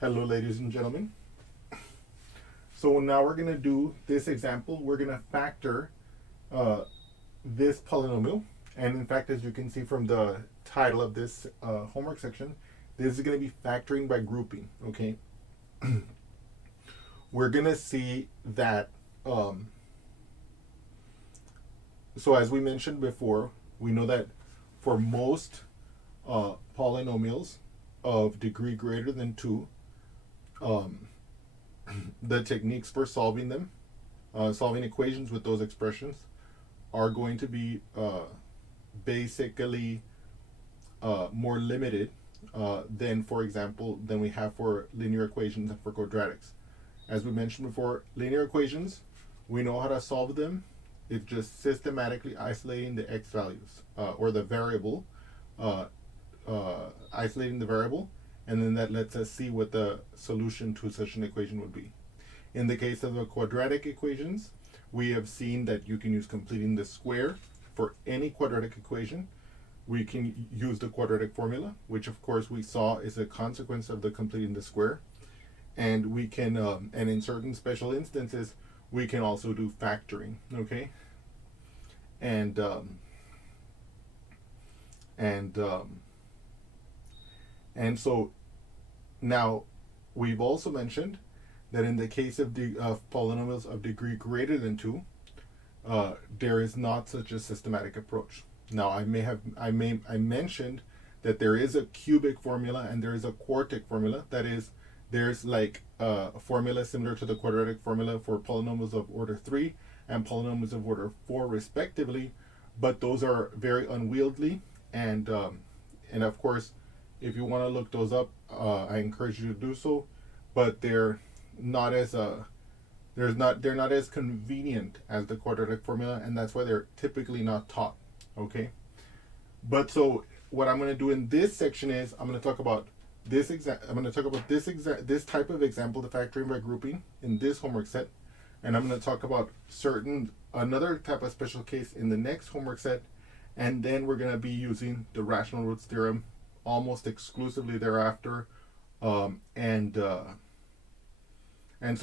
Hello, ladies and gentlemen. So now we're going to do this example. We're going to factor uh, this polynomial. And in fact, as you can see from the title of this homework section, this is going to be factoring by grouping, okay? We're going to see that, so as we mentioned before, we know that for most polynomials of degree greater than 2, um, the techniques for solving them, solving equations with those expressions, are going to be basically more limited than, for example, than we have for linear equations and for quadratics. As we mentioned before, linear equations, we know how to solve them. It's just systematically isolating the x values or the variable, isolating the variable, and then that lets us see what the solution to such an equation would be. In the case of the quadratic equations, we have seen that you can use completing the square for any quadratic equation. We can use the quadratic formula, which of course we saw is a consequence of the completing the square. And we can, and in certain special instances, we can also do factoring, okay? And so now we've also mentioned that in the case of polynomials of degree greater than 2, there is not such a systematic approach. Now I mentioned that there is a cubic formula and there is a quartic formula. That is, there's like a formula similar to the quadratic formula for polynomials of order 3 and polynomials of order 4 respectively, but those are very unwieldy, and of course, if you want to look those up, I encourage you to do so, but they're not as they're not as convenient as the quadratic formula, and that's why they're typically not taught, okay? But so what I'm going to do in this section is I'm going to talk about this type of example, the factoring by grouping, in this homework set, and I'm going to talk about another type of special case in the next homework set, and then we're going to be using the rational roots theorem almost exclusively thereafter, and so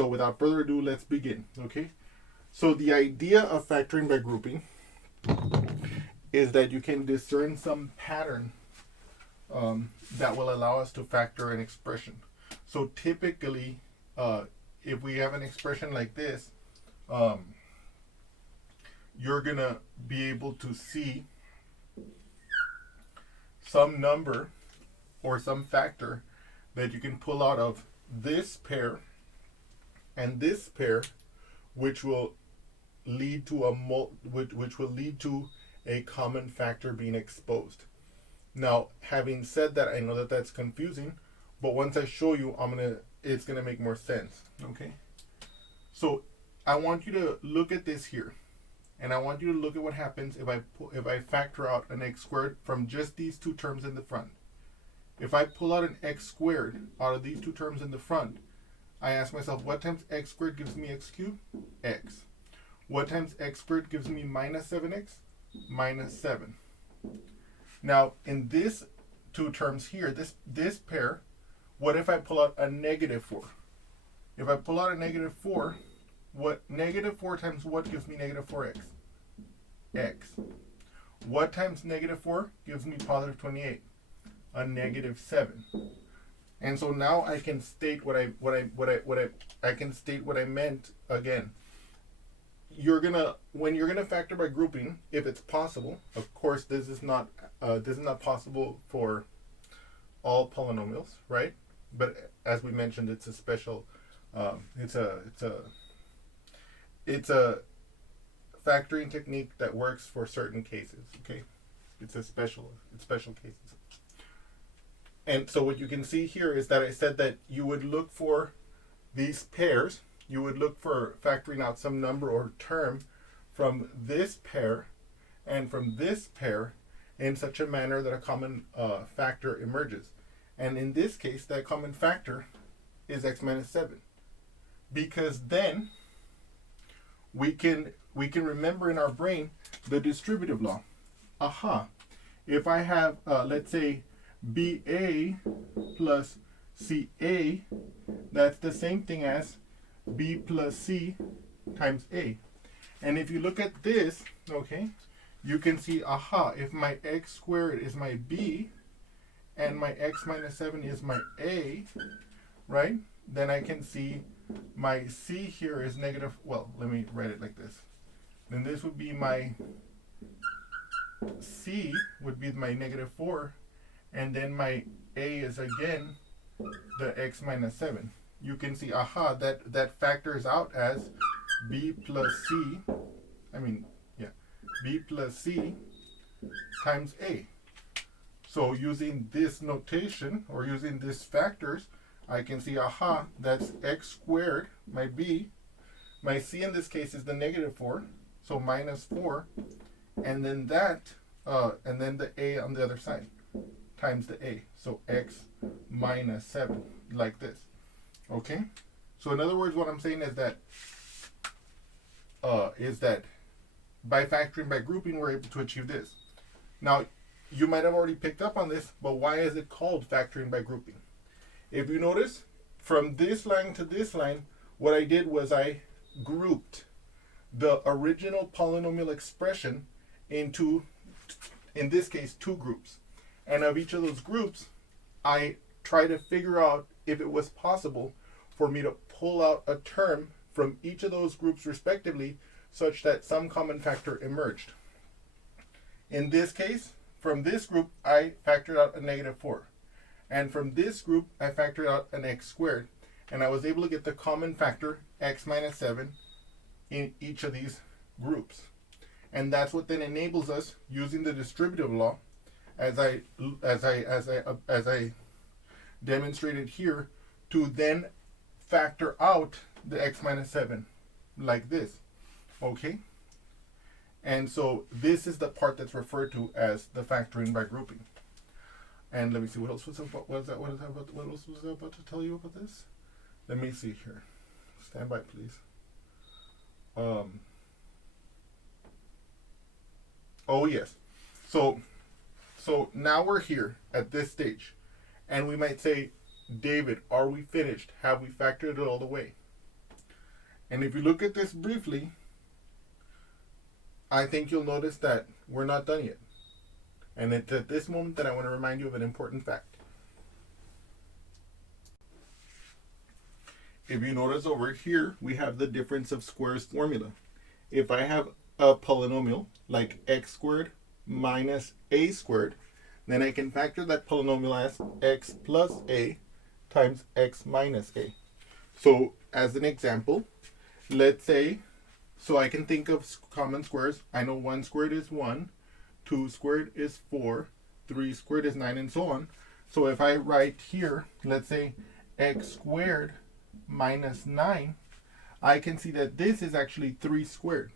without further ado, let's begin, okay? So the idea of factoring by grouping is that you can discern some pattern that will allow us to factor an expression. So typically, if we have an expression like this, you're going to be able to see some number or some factor that you can pull out of this pair and this pair, which will lead to a common factor being exposed. Now, having said that, I know that that's confusing, but once I show you, it's gonna make more sense. Okay. So I want you to look at this here, and I want you to look at what happens if I factor out an x squared from just these two terms in the front. If I pull out an x squared out of these two terms in the front, I ask myself, what times x squared gives me x cubed? X. What times x squared gives me minus 7x? Minus 7. Now, in these two terms here, this pair, what if I pull out a negative 4? If I pull out a negative 4, what negative 4 times what gives me negative 4x? X. What times negative 4 gives me positive 28? A negative 7. And so now I can state what I meant again. When you're gonna factor by grouping, if it's possible, of course this is not possible for all polynomials, right? But as we mentioned, it's a special it's a factoring technique that works for certain cases, okay? It's special cases. And so what you can see here is that I said that you would look for these pairs. You would look for factoring out some number or term from this pair and from this pair in such a manner that a common factor emerges. And in this case, that common factor is x minus 7. Because then we can remember in our brain the distributive law. Aha. If I have, let's say, BA plus see A, that's the same thing as B plus C times A. And if you look at this, okay, you can see, aha, if my x squared is my B and my x minus 7 is my A, right, then I can see my C here is negative, well, let me write it like this. Then this would be my C would be my negative 4, and then my A is again the x minus 7. You can see, aha, that factors out as B plus C, B plus C times A. So using this notation, or using these factors, I can see, aha, that's x squared, my B. My C in this case is the negative 4, so minus 4, and then and then the A on the other side, times the A. So x minus 7, like this. Okay? So in other words, what I'm saying is that by factoring, by grouping, we're able to achieve this. Now, you might have already picked up on this, but why is it called factoring by grouping? If you notice, from this line to this line, what I did was I grouped the original polynomial expression into, in this case, 2 groups. And of each of those groups, I tried to figure out if it was possible for me to pull out a term from each of those groups respectively, such that some common factor emerged. In this case, from this group, I factored out a negative 4. And from this group, I factored out an x squared. And I was able to get the common factor, x minus 7, in each of these groups. And that's what then enables us, using the distributive law, as I demonstrated here, to then factor out the x minus 7, like this. Okay? And so this is the part that's referred to as the factoring by grouping. And let me see, what else was about, what else was I about to tell you about this? Let me see here. Stand by, please. Oh yes. So now we're here at this stage, and we might say, David, are we finished? Have we factored it all the way? And if you look at this briefly, I think you'll notice that we're not done yet. And it's at this moment that I want to remind you of an important fact. If you notice over here, we have the difference of squares formula. If I have a polynomial like x squared minus a squared, then I can factor that polynomial as x plus a times x minus a. So as an example, let's say, so I can think of common squares. I know 1 squared is 1, 2 squared is 4, 3 squared is 9, and so on. So if I write here, let's say x squared minus 9, I can see that this is actually 3 squared.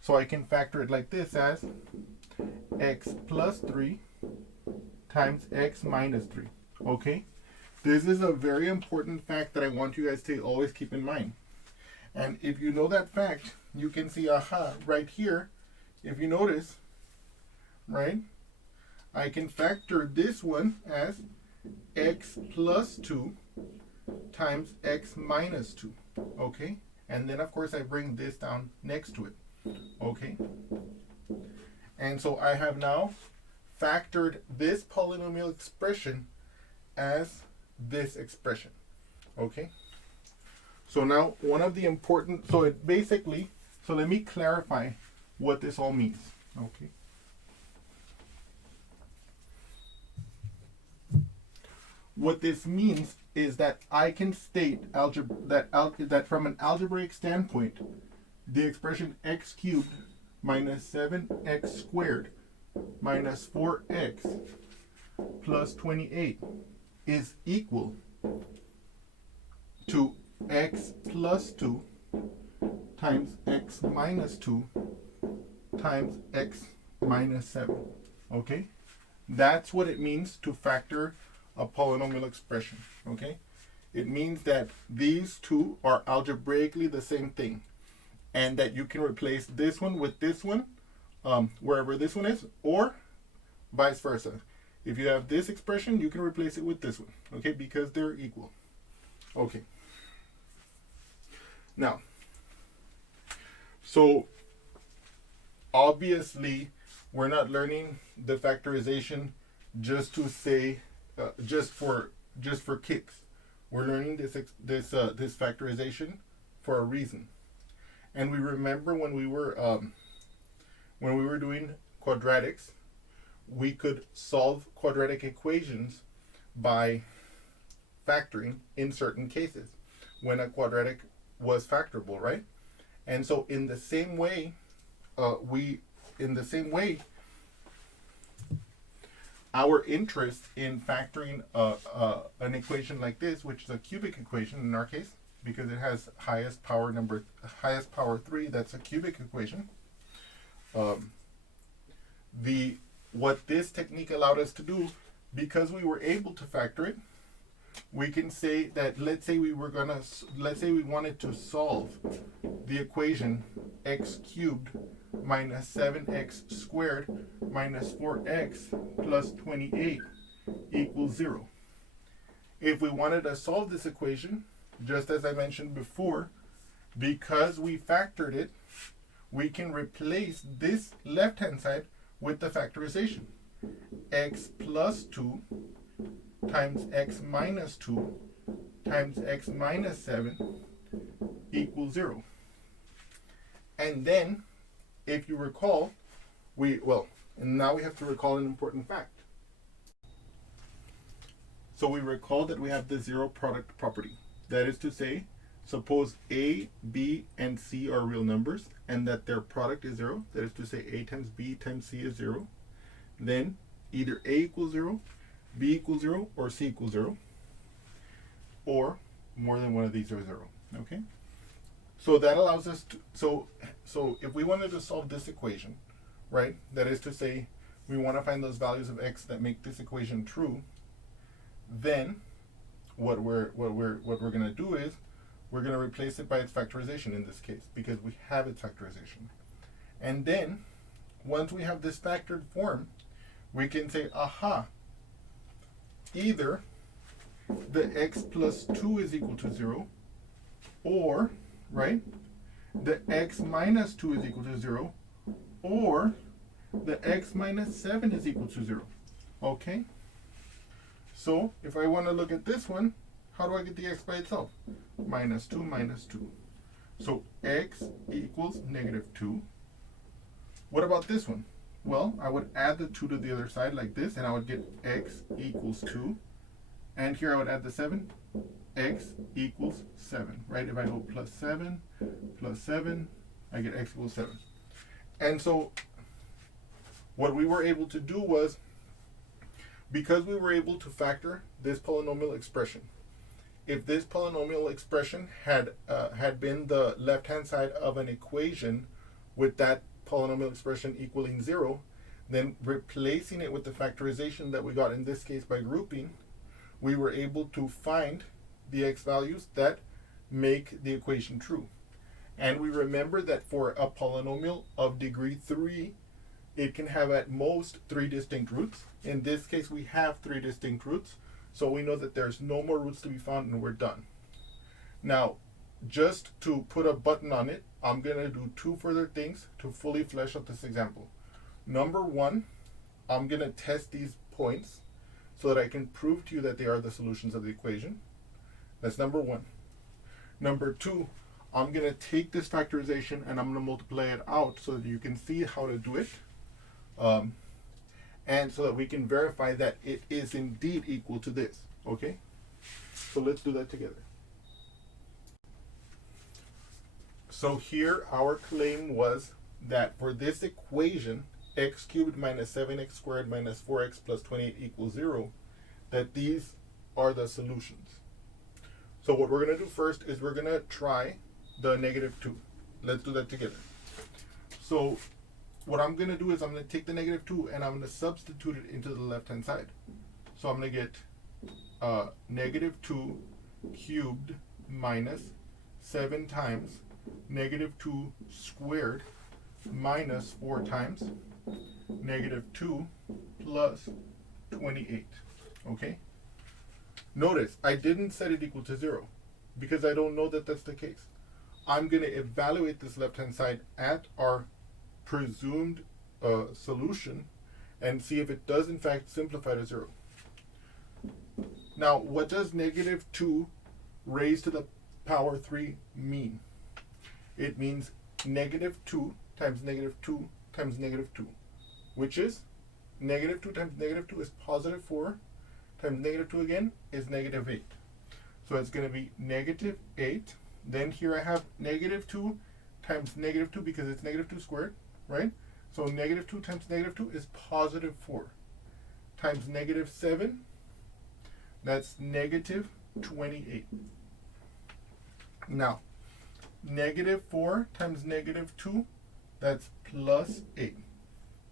So I can factor it like this as x plus 3 times x minus 3. Okay? This is a very important fact that I want you guys to always keep in mind. And if you know that fact, you can see, aha, right here, if you notice, right, I can factor this one as x plus 2 times x minus 2, okay? And then, of course, I bring this down next to it, okay? And so I have now factored this polynomial expression as this expression, okay? So now one of the important, so it basically, so let me clarify what this all means, okay? What this means is that I can state that from an algebraic standpoint, the expression x cubed minus 7x squared minus 4x plus 28 is equal to x plus 2 times x minus 2 times x minus 7. Okay? That's what it means to factor a polynomial expression. Okay? It means that these two are algebraically the same thing, and that you can replace this one with this one wherever this one is, or vice versa. If you have this expression, you can replace it with this one, okay, because they're equal. Okay. Now, so obviously, we're not learning the factorization just to say, just for kicks. We're learning this factorization for a reason. And we remember when we were doing quadratics, we could solve quadratic equations by factoring in certain cases when a quadratic was factorable, right? And so in the same way, our interest in factoring an equation like this, which is a cubic equation in our case, because it has highest power 3, that's a cubic equation. What this technique allowed us to do, because we were able to factor it, we can say that let's say we wanted to solve the equation x cubed minus 7x squared minus 4x plus 28 equals 0. If we wanted to solve this equation, just as I mentioned before, because we factored it, we can replace this left-hand side with the factorization. X plus 2 times x minus 2 times x minus 7 equals 0. And then, if you recall, and now we have to recall an important fact. So we recall that we have the zero product property. That is to say, suppose A, B, and C are real numbers and that their product is 0. That is to say, A times B times C is 0. Then either A equals 0, B equals 0, or C equals 0. Or more than one of these are 0. Okay? So that allows us to, so if we wanted to solve this equation, right? That is to say, we want to find those values of x that make this equation true. Then what we're going to do is we're going to replace it by its factorization in this case, because we have its factorization. And then once we have this factored form, we can say, aha, either the x plus 2 is equal to 0, or, right, the x minus 2 is equal to 0, or the x minus 7 is equal to 0. Okay? So if I want to look at this one, how do I get the x by itself? Minus 2 minus 2. So x equals negative 2. What about this one? Well, I would add the 2 to the other side like this, and I would get x equals 2. And here I would add the 7. X equals 7, right? If I go plus 7, I get x equals 7. And so what we were able to do was, because we were able to factor this polynomial expression, if this polynomial expression had been the left-hand side of an equation with that polynomial expression equaling 0, then replacing it with the factorization that we got in this case by grouping, we were able to find the x values that make the equation true. And we remember that for a polynomial of degree 3, it can have at most 3 distinct roots. In this case, we have 3 distinct roots. So we know that there's no more roots to be found and we're done. Now, just to put a button on it, I'm going to do 2 further things to fully flesh out this example. Number 1, I'm going to test these points so that I can prove to you that they are the solutions of the equation. That's number 1. Number 2, I'm going to take this factorization and I'm going to multiply it out so that you can see how to do it. And so that we can verify that it is indeed equal to this. Okay? So let's do that together. So here our claim was that for this equation, x cubed minus 7x squared minus 4x plus 28 equals 0, that these are the solutions. So what we're going to do first is we're going to try the negative 2. Let's do that together. So what I'm going to do is I'm going to take the negative 2 and I'm going to substitute it into the left-hand side. So I'm going to get negative 2 cubed minus 7 times negative 2 squared minus 4 times negative 2 plus 28. Okay? Notice, I didn't set it equal to 0 because I don't know that that's the case. I'm going to evaluate this left-hand side at our presumed solution and see if it does in fact simplify to 0. Now, what does negative 2 raised to the power 3 mean? It means negative 2 times negative 2 times negative 2, which is negative 2 times negative 2 is positive 4 times negative 2 again is negative 8. So it's going to be negative 8. Then here I have negative 2 times negative 2 because it's negative 2 squared, right? So negative 2 times negative 2 is positive 4 times negative 7. That's negative 28. Now, negative 4 times negative 2, that's plus 8.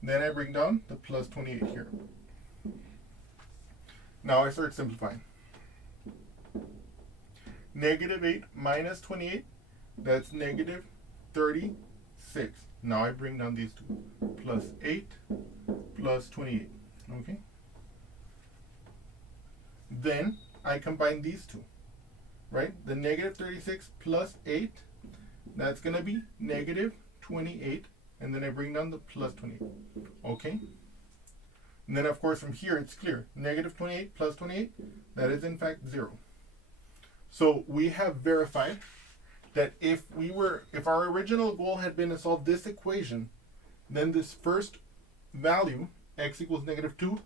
Then I bring down the plus 28 here. Now I start simplifying. Negative 8 minus 28, that's negative 36. Now I bring down these two. Plus 8 plus 28. Okay? Then I combine these two. Right? The negative 36 plus 8, that's going to be negative 28. And then I bring down the plus 28. Okay? And then, of course, from here it's clear. Negative 28 plus 28, that is in fact 0. So we have verified that if our original goal had been to solve this equation, then this first value, x equals negative 2,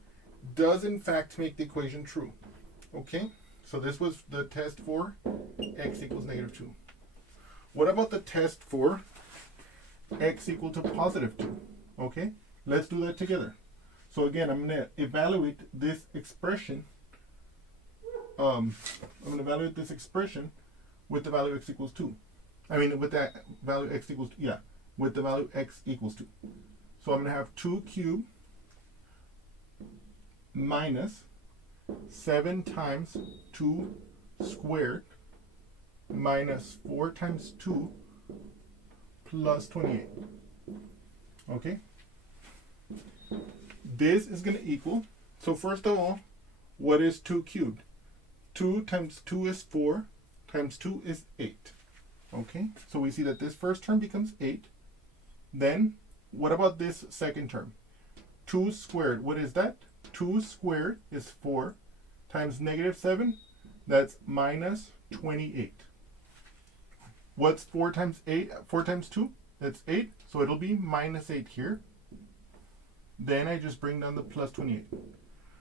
does in fact make the equation true. Okay? So this was the test for x equals negative 2. What about the test for x equal to positive 2? Okay? Let's do that together. So again, I'm going to evaluate this expression. I'm going to evaluate this expression with the value x equals 2. I mean, with that value x equals 2. Yeah, with the value x equals 2. So I'm going to have 2 cubed minus 7 times 2 squared minus 4 times 2 plus 28. Okay? This is going to equal, so first of all, what is 2 cubed? 2 times 2 is 4, times 2 is 8. Okay, so we see that this first term becomes 8. Then, what about this second term? 2 squared, what is that? 2 squared is 4 times negative 7, that's minus 28. What's 4 times 8? 4 times 2? That's 8, so it'll be minus 8 here. Then I just bring down the plus 28.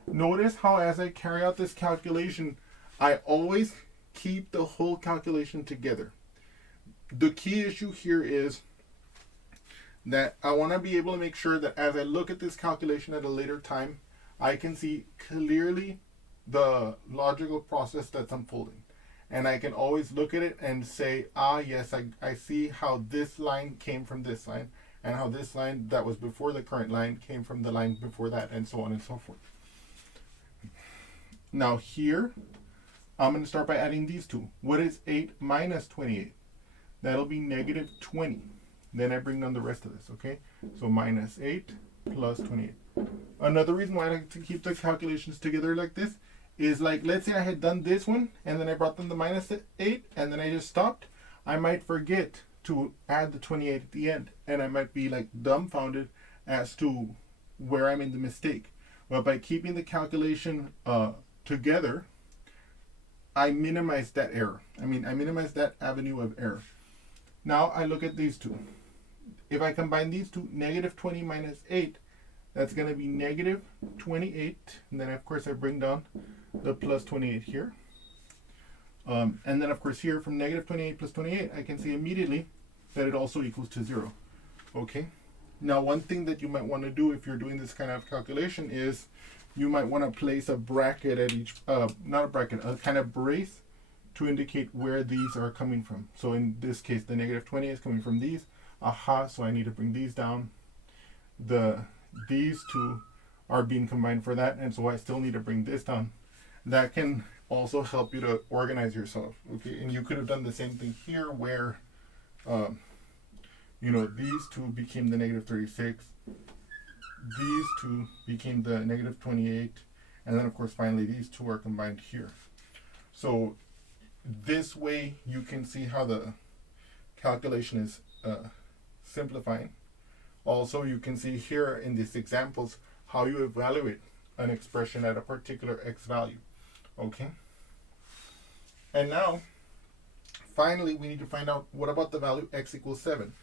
Notice how as I carry out this calculation, I always keep the whole calculation together. The key issue here is that I want to be able to make sure that as I look at this calculation at a later time, I can see clearly the logical process that's unfolding. And I can always look at it and say, yes, I see how this line came from this line, and how this line that was before the current line came from the line before that, and so on and so forth. Now here, I'm going to start by adding these two. What is 8 minus 28? That'll be negative 20. Then I bring down the rest of this, okay? So minus 8 plus 28. Another reason why I like to keep the calculations together like this is, like, let's say I had done this one, and then I brought down the minus 8, and then I just stopped. I might forget to add the 28 at the end, and I might be like dumbfounded as to where I'm in the mistake. But by keeping the calculation together, I minimize that error. I minimize that avenue of error. Now I look at these two. If I combine these two, negative 20 minus 8, that's going to be negative 28. And then, of course, I bring down the plus 28 here. And then, of course, here from negative 28 plus 28, I can see immediately that it also equals to 0. Okay? Now, one thing that you might want to do if you're doing this kind of calculation is you might want to place a bracket at each, not a bracket, a kind of brace to indicate where these are coming from. So in this case, the negative 20 is coming from these. So I need to bring these down. These two are being combined for that, and so I still need to bring this down. That can also help you to organize yourself. Okay, and you could have done the same thing here where, these two became the negative 36. These two became the negative 28. And then of course finally these two are combined here. So this way you can see how the calculation is simplifying. Also, you can see here in these examples how you evaluate an expression at a particular x value. Okay? And now, finally, we need to find out what about the value x equals 7.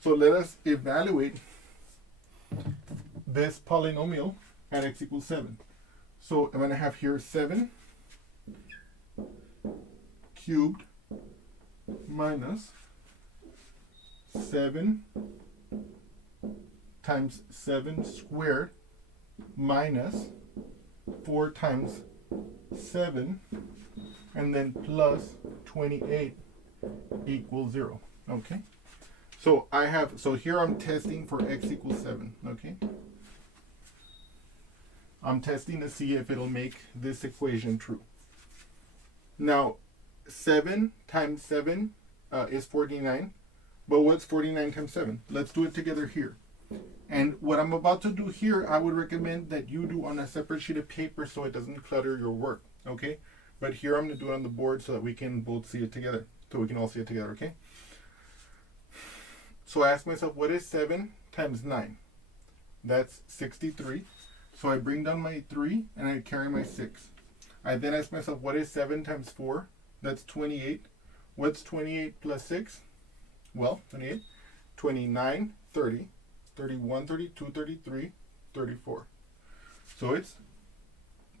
So let us evaluate this polynomial at x equals 7. So I'm going to have here 7 cubed minus 7 times 7 squared minus 4 times 7 and then plus 28 equals 0. Okay? So here I'm testing for x equals 7. Okay? I'm testing to see if it'll make this equation true. Now, 7 times 7 is 49. But what's 49 times 7? Let's do it together here. And what I'm about to do here, I would recommend that you do on a separate sheet of paper so it doesn't clutter your work, okay? But here I'm going to do it on the board so that we can both see it together. So we can all see it together, okay? So I ask myself, what is 7 times 9? That's 63. So I bring down my 3 and I carry my 6. I then ask myself, what is 7 times 4? That's 28. What's 28 plus 6? Well, 28, 29, 30, 31, 32, 33, 34. So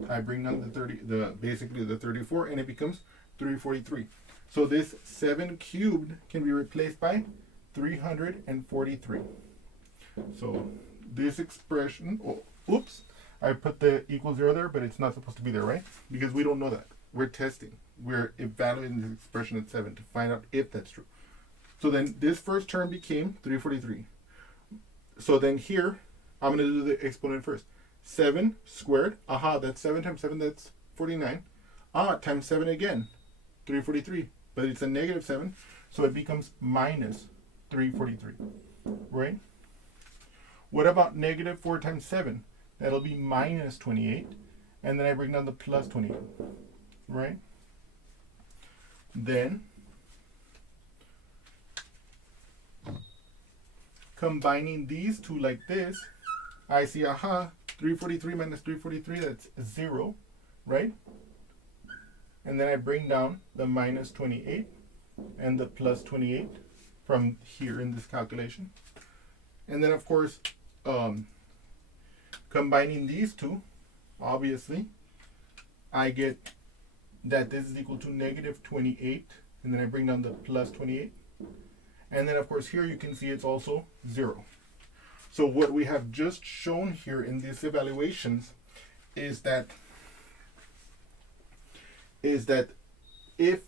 I bring down basically the 34 and it becomes 343. So this 7 cubed can be replaced by 343. So this expression, oops, I put the equal 0 there, but it's not supposed to be there, right? Because we don't know that. We're testing. We're evaluating this expression at 7 to find out if that's true. So then this first term became 343. So then here, I'm going to do the exponent first. 7 squared, that's 7 times 7, that's 49. Times 7 again, 343. But it's a negative 7, so it becomes minus 343, right? What about negative 4 times 7? That'll be minus 28. And then I bring down the plus 28, right? Then, combining these two like this, I see, 343 minus 343, that's 0, right? And then I bring down the minus 28 and the plus 28 from here in this calculation. And then, of course, combining these two, obviously, I get that this is equal to negative 28, and then I bring down the plus 28. And then, of course, here you can see it's also 0. So what we have just shown here in these evaluations is that if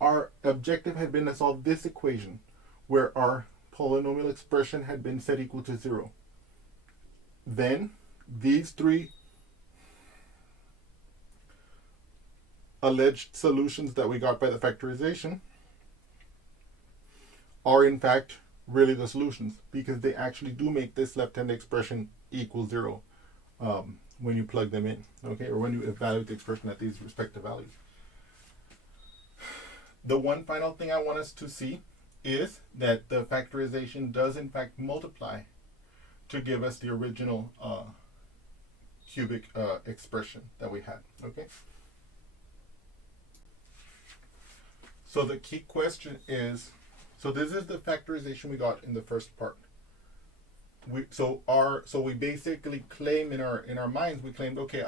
our objective had been to solve this equation, where our polynomial expression had been set equal to 0, then these three alleged solutions that we got by the factorization are in fact really the solutions, because they actually do make this left-hand expression equal 0 when you plug them in, okay, or when you evaluate the expression at these respective values. The one final thing I want us to see is that the factorization does in fact multiply to give us the original cubic expression that we had, okay? So the key question is, so this is the factorization we got in the first part. So we basically claim in our minds, we claimed, okay,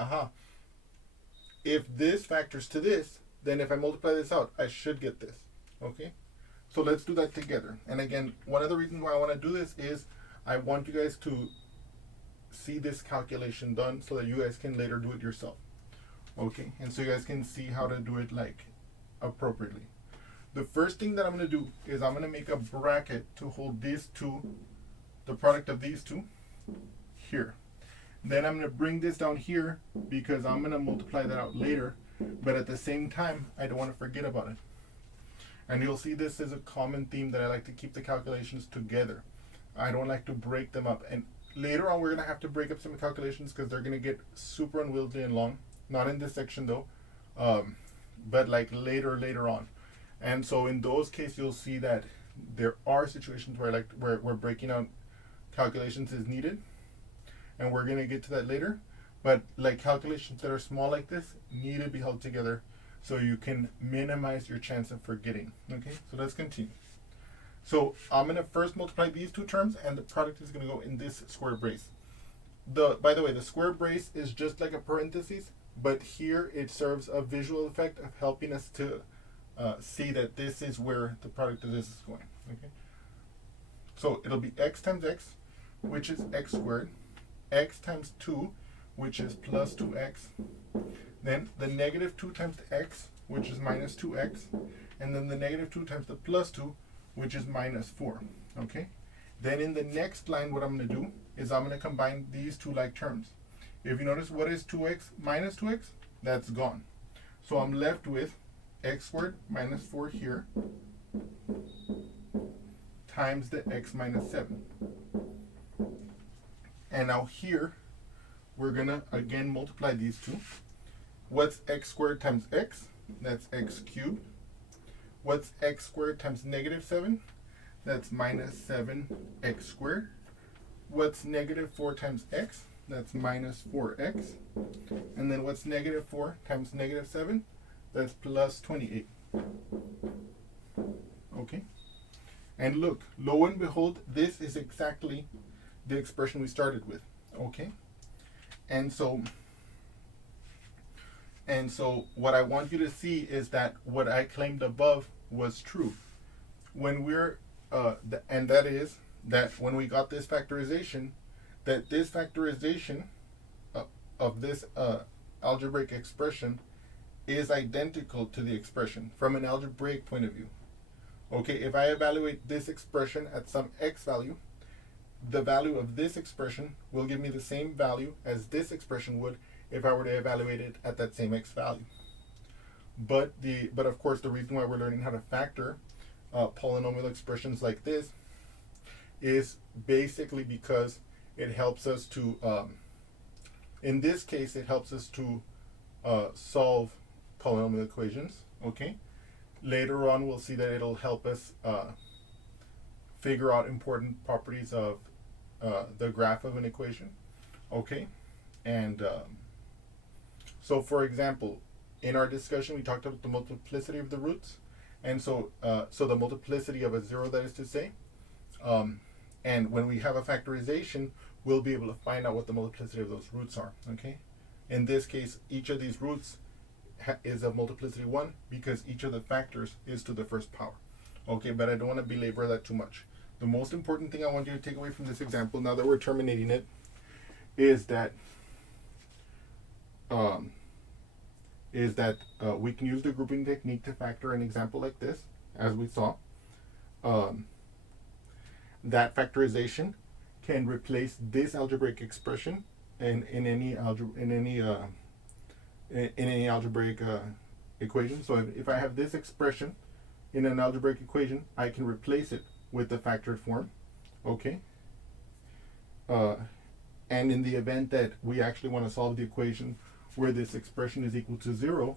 if this factors to this, then if I multiply this out, I should get this, okay? So let's do that together. And again, one of the reasons why I want to do this is I want you guys to see this calculation done so that you guys can later do it yourself, okay? And so you guys can see how to do it like appropriately. The first thing that I'm going to do is I'm going to make a bracket to hold these two, the product of these two, here. Then I'm going to bring this down here because I'm going to multiply that out later, but at the same time, I don't want to forget about it. And you'll see this is a common theme that I like to keep the calculations together. I don't like to break them up. And later on we're going to have to break up some calculations because they're going to get super unwieldy and long. Not in this section though, but like later on. And so in those cases, you'll see that there are situations where breaking out calculations is needed, and we're going to get to that later. But like calculations that are small like this need to be held together so you can minimize your chance of forgetting. Okay, so let's continue. So I'm going to first multiply these two terms, and the product is going to go in this square brace. By the way, the square brace is just like a parenthesis, but here it serves a visual effect of helping us to see that this is where the product of this is going. Okay, so it'll be x times x, which is x squared, x times 2, which is plus 2x, then the negative 2 times the x, which is minus 2x, and then the negative 2 times the plus 2, which is minus 4. Okay, then in the next line, what I'm going to do is I'm going to combine these two like terms. If you notice, what is 2x minus 2x? That's gone. So I'm left with x squared minus 4 here times the x minus 7. And now here, we're going to again multiply these two. What's x squared times x? That's x cubed. What's x squared times negative 7? That's minus 7x squared. What's negative 4 times x? That's minus 4x. And then what's negative 4 times negative 7? That's plus 28. Okay? And look, lo and behold, this is exactly the expression we started with. Okay? And so what I want you to see is that what I claimed above was true. When we're, and that is that when we got this factorization, that this factorization of this algebraic expression is identical to the expression from an algebraic point of view. Okay, if I evaluate this expression at some x value, the value of this expression will give me the same value as this expression would if I were to evaluate it at that same x value. But of course, the reason why we're learning how to factor polynomial expressions like this is basically because it helps us to, in this case, it helps us to solve polynomial equations. Okay. Later on, we'll see that it'll help us figure out important properties of the graph of an equation. Okay. And so, for example, in our discussion, we talked about the multiplicity of the roots. And so the multiplicity of a 0, that is to say. And when we have a factorization, we'll be able to find out what the multiplicity of those roots are. Okay. In this case, each of these roots is of multiplicity 1 because each of the factors is to the first power. Okay, but I don't want to belabor that too much. The most important thing I want you to take away from this example, now that we're terminating it, is that we can use the grouping technique to factor an example like this, as we saw. That factorization can replace this algebraic expression in any algebraic equation. So if I have this expression in an algebraic equation, I can replace it with the factored form. Okay. And in the event that we actually want to solve the equation where this expression is equal to 0,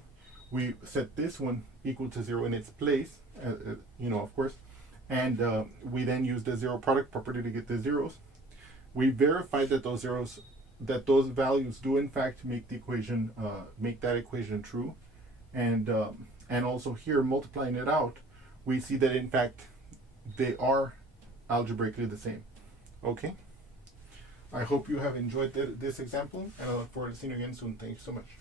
we set this one equal to 0 in its place, of course, and we then use the zero product property to get the zeros. We verify that those zeros, that those values do in fact make the equation, make that equation true, and also here multiplying it out, we see that in fact they are algebraically the same. Okay. I hope you have enjoyed this example, and I look forward to seeing you again soon. Thank you so much.